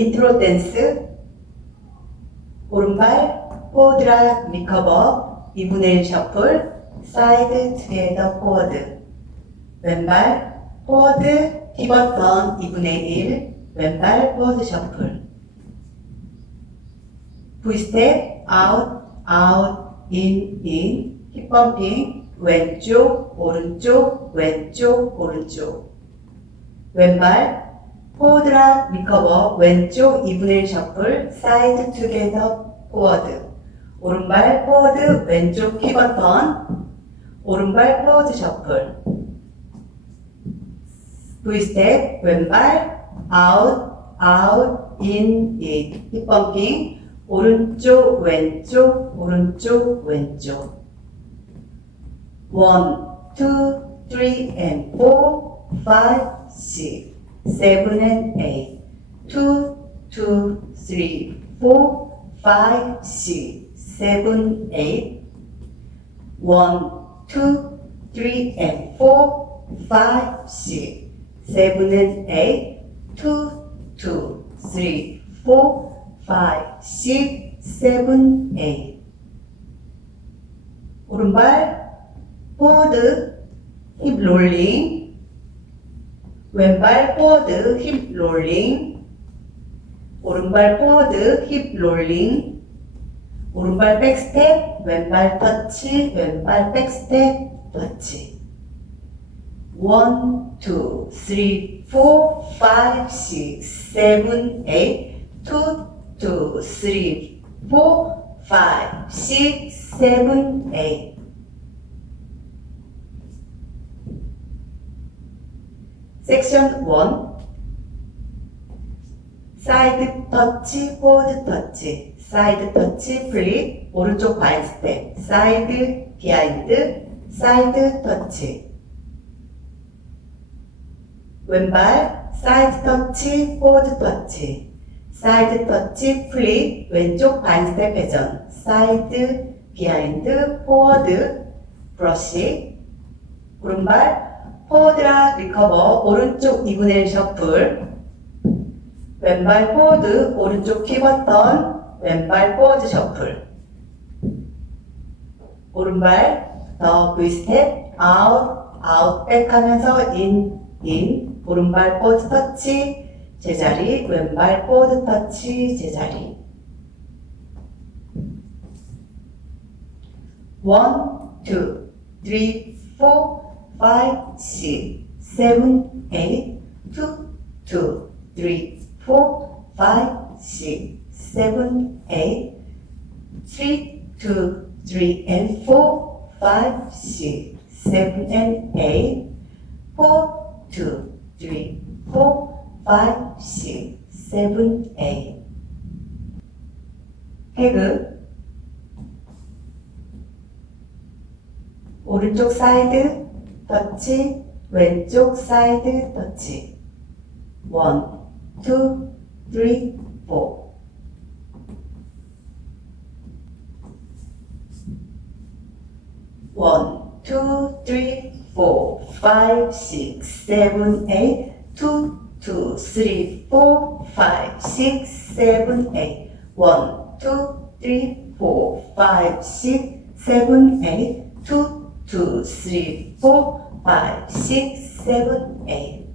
인트로 댄스 오른발 포드락 리커버 2분의 1 셔플 사이드 투게더 포워드. 왼발 포워드 피벗턴 2분의 1 왼발 포워드 셔플. V스텝 아웃 아웃 인 인. 힙펌핑 왼쪽 오른쪽 왼쪽 오른쪽. 왼발 포드락 리커버 왼쪽 2분의 1 셔플 사이드 투게더 포워드. 오른발 포워드 왼쪽 피벗 턴 오른발 포워드 셔플. V스텝 왼발 아웃 아웃 인인 힙펌핑 오른쪽 왼쪽 오른쪽 왼쪽. one two three and four five six seven and eight two two three four five six seven eight one two three and four five six seven and eight two two three four five, six, seven, eight. 오른발 포워드 힙 롤링 왼발 포워드 힙 롤링 오른발 포워드 힙 롤링 오른발 백스텝 왼발 터치 왼발 백스텝 터치 1, 2, 3, 4, 5, 6, 7, 8 2, 2, 3, 4, 5, 6, 7, 8 섹션 1 사이드 터치, 포워드 터치, 사이드 터치, 플립, 오른쪽 바인 스텝, 사이드, 비하인드, 사이드 터치. 왼발, 사이드 터치, 포워드 터치. 사이드 터치 플립. 왼쪽 반스텝 회전. 사이드 비하인드 포워드. 브러쉬. 오른발 포워드락 리커버 오른쪽 2분의 1 셔플. 왼발 포워드 오른쪽 키버턴 왼발 포워드 셔플. 오른발 더 V스텝 아웃 아웃 백 하면서 인 인. 오른발 포워드 터치 제자리, 왼발 포드 터치, 제자리. 원, 투, 쓰리, 포, 파이브, 식, 세븐, 에잇, 투, 투, 쓰리, 포, 파이브, 식, 세븐, 에잇, 쓰리, 투, 쓰리, and four, five, six, seven, and eight, four, two, three, four, five, six, seven, eight. 해그 오른쪽 사이드 터치 왼쪽 사이드 터치 원, 투, 쓰리, 포 원, 투, 쓰리, 포, 파이브, 식스, 세븐, 에잇, 투, two, three, four, five, six, seven, eight. One, two, 2, 3, 4, 5, 6, 7, 8.